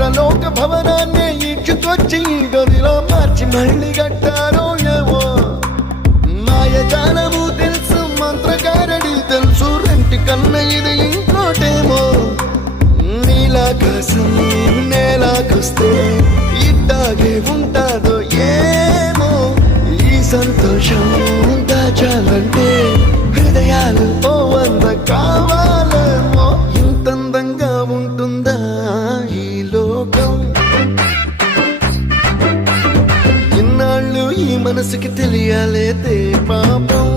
చంద్రలోక భవనాన్ని ఈడ్చుకొచ్చి గదిలో మార్చి మళ్ళీ కట్టారో ఏమో మాయజాలము తెలుసు మంత్రకారడి తెలుసు రెంటి కన్న ఇది ఇంకోటేమో నీలాకాశం నేలాకొస్తే ఇట్టాగే ఉంటాదో ఏమో ఈ సంతోషం దాచాలంటే హృదయాలు ఓ వంద కావాలేమో ఇంతందంగా ఉంటుందా ఈ లోకం ఇన్నాళ్ళు ఈ మనసుకి తెలియాలేదే పాపం